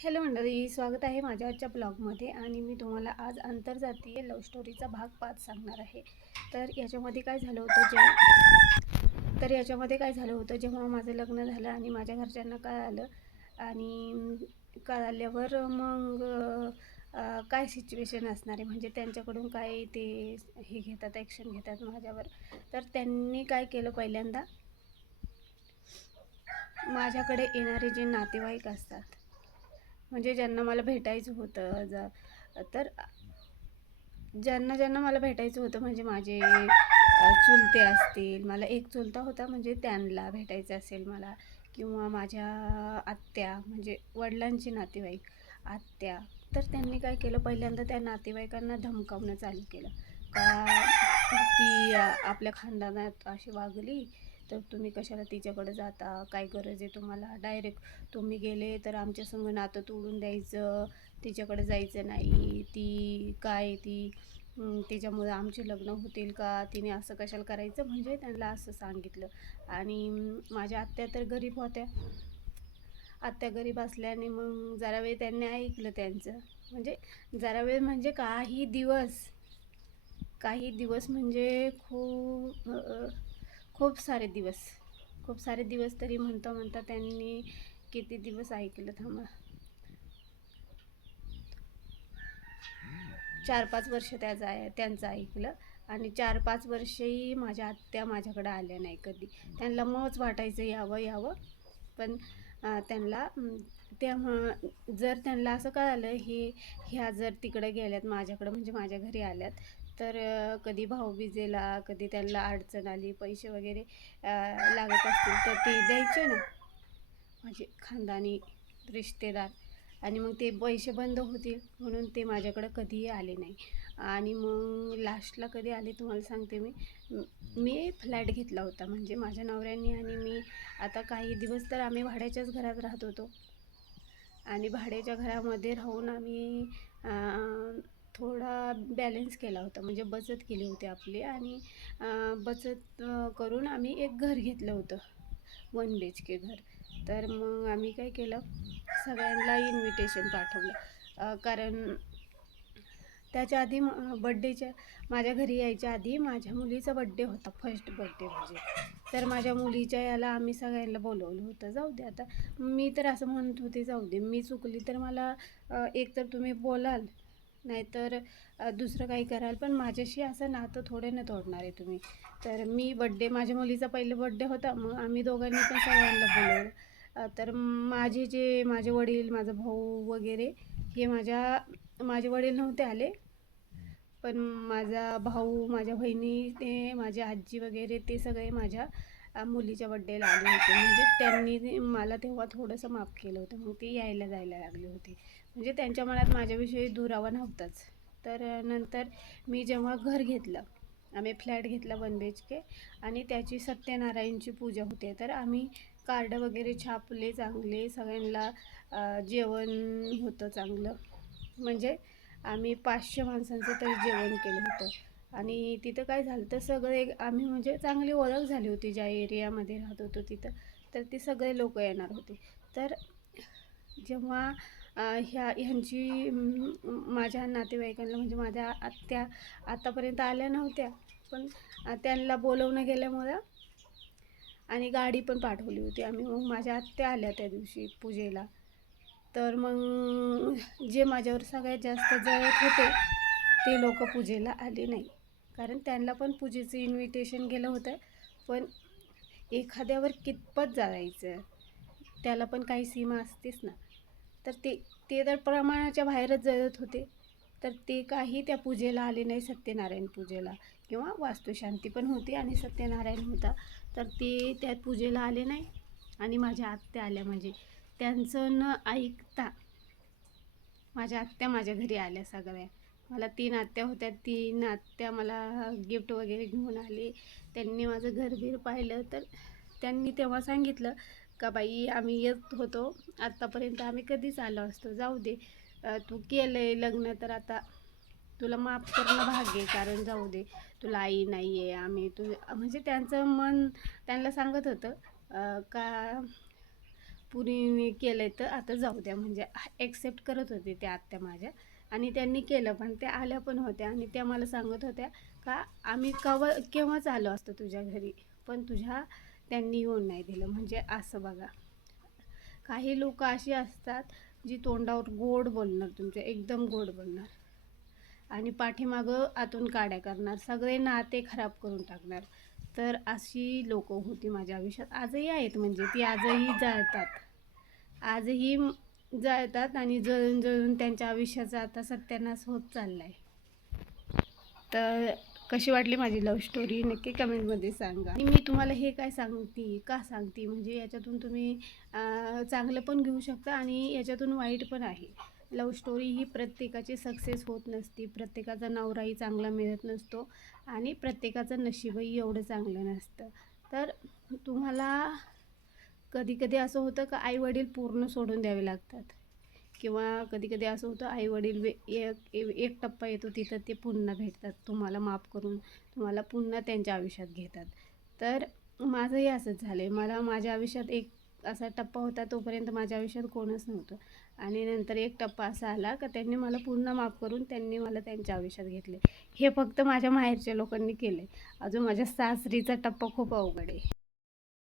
Hello मंडळी स्वागत आहे माझ्या आजच्या ब्लॉगमध्ये आणि मी तुम्हाला आज आंतरजातीय लव्ह स्टोरीचा भाग पाच सांगणार आहे. तर याच्यामध्ये काय झालं होतं जेव्हा तर याच्यामध्ये काय झालं होतं जेव्हा माझं लग्न झालं आणि माझ्या घरच्यांना काय आलं आणि कळाल्यावर मग काय सिच्युएशन असणार आहे? म्हणजे त्यांच्याकडून काय ते हे घेतात ॲक्शन घेतात माझ्यावर. तर त्यांनी काय केलं पहिल्यांदा? माझ्याकडे येणारे जे नातेवाईक असतात म्हणजे ज्यांना मला भेटायचं होतं ज तर ज्यांना ज्यांना मला भेटायचं होतं म्हणजे माझे चुलते असतील मला एक चुलता होता म्हणजे त्यांना भेटायचं असेल मला किंवा माझ्या आत्या म्हणजे वडिलांची नातेवाईक आत्या तर त्यांनी काय केलं पहिल्यांदा त्या नातेवाईकांना धमकावणं चालू केलं. का ती आपल्या खानदानात अशी वागली तर तुम्ही कशाला तिच्याकडे जाता? काय गरज आहे तुम्हाला? डायरेक्ट तुम्ही गेले तर आमच्या संग नातं तोडून द्यायचं. तिच्याकडे जायचं नाही. ती काय ती? त्याच्यामुळे आमचे लग्न होतील का? तिने असं कशाला करायचं? म्हणजे त्यांना असं सांगितलं. आणि माझ्या आत्या तर गरीब होत्या. आत्या गरीब असल्याने मग जरा वेळ त्यांनी ऐकलं त्यांचं. म्हणजे जरा वेळ म्हणजे काही दिवस. काही दिवस म्हणजे खूप खूप सारे दिवस खूप सारे दिवस तरी म्हणता म्हणता त्यांनी किती दिवस ऐकलं थांबा. चार पाच वर्ष त्याचं आहे त्यांचं ऐकलं आणि चार पाच वर्षही माझ्या आत्या माझ्याकडे आल्या नाही कधी. त्यांना मच वाटायचं यावं यावं. पण त्यांना तेव्हा जर त्यांना असं कळालं हे ह्या जर तिकडे गेल्यात माझ्याकडं म्हणजे माझ्या घरी आल्यात तर कधी कधी भाऊबीजेला कधी त्यांना अडचण आली पैसे वगैरे लागत असतील तर ते द्यायचे ना. माझे खानदानी रिश्तेदार. आणि मग ते पैसे बंद होतील म्हणून ते माझ्याकडं कधीही आले नाही. आणि मग लास्टला कधी आले तुम्हाला सांगते मी. मी फ्लॅट घेतला होता म्हणजे माझ्या नवऱ्याने आणि मी. आता काही दिवस तर आम्ही भाड्याच्याच घरात राहत होतो. आणि भाड्याच्या घरामध्ये राहून आम्ही थोडा बॅलन्स केला होता. म्हणजे बचत केली होती आपली आणि बचत करून आम्ही एक घर घेतलं होतं. वन बी एच के घर. तर मग आम्ही काय केलं? सगळ्यांना इन्व्हिटेशन पाठवलं. कारण त्याच्या आधी बड्डेच्या माझ्या घरी यायच्या आधी माझ्या मुलीचा बड्डे होता. फर्स्ट बड्डे म्हणजे. तर माझ्या मुलीच्या याला आम्ही सगळ्यांना बोलवलं होतं. जाऊ दे आता. मी तर असं म्हणत होते जाऊ दे. मी चुकली तर मला एक तर तुम्ही बोलाल. नाहीतर दुसरं काही कराल. पण माझ्याशी असं नातं थोडे न तोडणार आहे तुम्ही. तर मी बड्डे माझ्या मुलीचा पहिले बड्डे होता. मग आम्ही दोघांनी पण सगळ्यांना बोलवलं. तर माझे जे माझे वडील माझा भाऊ वगैरे हे माझ्या माझे वडील नव्हते आले. पण माझा भाऊ माझ्या बहिणी ते माझी आजी वगैरे ते सगळे माझ्या मुलीच्या बड्डेला आले होते. म्हणजे त्यांनी मला तेव्हा थोडंसं माफ केलं होतं. मग ती यायला जायला लागले होते. म्हणजे त्यांच्या मनात माझ्याविषयी दुरावा नव्हताच. तर नंतर मी जेव्हा घर घेतलं आम्ही फ्लॅट घेतला वन बी एच के आणि त्याची सत्यनारायणची पूजा होते. तर आम्ही कार्ड वगैरे छापले चांगले. सगळ्यांना जेवण होतं चांगलं. म्हणजे आम्ही पाचशे माणसांचं तरी जेवण केलं होतं. आणि तिथं काय झालं तर सगळे आम्ही म्हणजे चांगली ओळख झाली होती ज्या एरियामध्ये राहत होतो तिथं तर ते सगळे लोक येणार होते. तर जेव्हा ह्या ह्यांची माझ्या नातेवाईकांना म्हणजे माझ्या आत्या आत्तापर्यंत आल्या नव्हत्या पण त्यांना बोलवणं गेल्यामुळं आणि गाडी पण पाठवली होती. आम्ही मग माझ्या आत्या आल्या त्या दिवशी पूजेला. तर मग जे माझ्यावर सगळ्यात जास्त जळत होते ते लोक पूजेला आले नाही कारण त्यांना पण पूजेचं इन्व्हिटेशन गेलं होतं. पण एखाद्यावर कितपत जायचं त्याला पण काही सीमा असतेच ना. तर ते ते तर प्रमाणाच्या बाहेरच जळत होते. तर ते काही त्या पूजेला आले नाही सत्यनारायण पूजेला. किंवा वास्तुशांती पण होती आणि सत्यनारायण होता. तर ते त्या पूजेला आले नाही. आणि माझ्या आत्या आल्या म्हणजे. त्यांचं न ऐकता माझ्या आत्या माझ्या घरी आल्या सगळ्या. मला तीन आत्या होत्या. तीन आत्या मला गिफ्ट वगैरे घेऊन आले. त्यांनी माझं घरबीर पाहिलं. तर त्यांनी तेव्हा सांगितलं का बाई आम्ही येत होतो. आत्तापर्यंत आम्ही कधीच आलो असतो. जाऊ दे. तू केलं आहे लग्न तर आता तुला माफ करणं भाग आहे. कारण जाऊ दे. तुला आई नाही आहे आम्ही तू म्हणजे त्यांचं मन त्यांना सांगत होतं का पुरीने केलं तर आता जाऊ द्या. म्हणजे ॲक्सेप्ट करत होते त्या आत्या माझ्या. आणि त्यांनी केलं पण त्या आल्या पण होत्या. आणि त्या मला सांगत होत्या का आम्ही कवा केव्हाच आलो असतो तुझ्या घरी पण तुझ्या त्यांनी येऊन नाही दिलं. म्हणजे असं बघा. काही लोक अशी असतात जी तोंडावर गोड बोलणार तुमच्या एकदम गोड बोलणार. आणि पाठीमागं आतून काड्या करणार. सगळे नाते खराब करून टाकणार. तर अशी लोक होती माझ्या आयुष्यात. आजही आहेत म्हणजे ती आजही जळतात. आजही जळतात आणि जळून जळून त्यांच्या आयुष्याचा आता सत्यानाश होत चालला आहे तर कशी वाटली माझी लव्ह स्टोरी नक्की कमेंटमध्ये सांगा. आणि मी तुम्हाला हे काय सांगते का सांगते? म्हणजे याच्यातून तुम्ही चांगलं पण घेऊ शकता आणि याच्यातून वाईट पण आहे. लव्ह स्टोरी ही प्रत्येकाची सक्सेस होत नसती. प्रत्येकाचा नवराही चांगला मिळत नसतो आणि प्रत्येकाचं नशीबही एवढं चांगलं नसतं. तर तुम्हाला कधी कधी असं होतं का आई वडील पूर्ण सोडून द्यावे लागतात? किंवा कधी कधी असं होतं आई वडील वे एक एक टप्पा येतो तिथं ते पुन्हा भेटतात. तुम्हाला माफ करून तुम्हाला पुन्हा त्यांच्या आयुष्यात घेतात. तर माझंही असंच झालं आहे मला माझ्या आयुष्यात एक असा टप्पा होता तोपर्यंत माझ्या आयुष्यात कोणच नव्हतं. आणि नंतर एक टप्पा असा आला का त्यांनी मला पूर्ण माफ करून त्यांनी मला त्यांच्या आयुष्यात घेतले. हे फक्त माझ्या माहेरच्या लोकांनी केले अजून माझ्या सासरीचा टप्पा खूप अवघड आहे.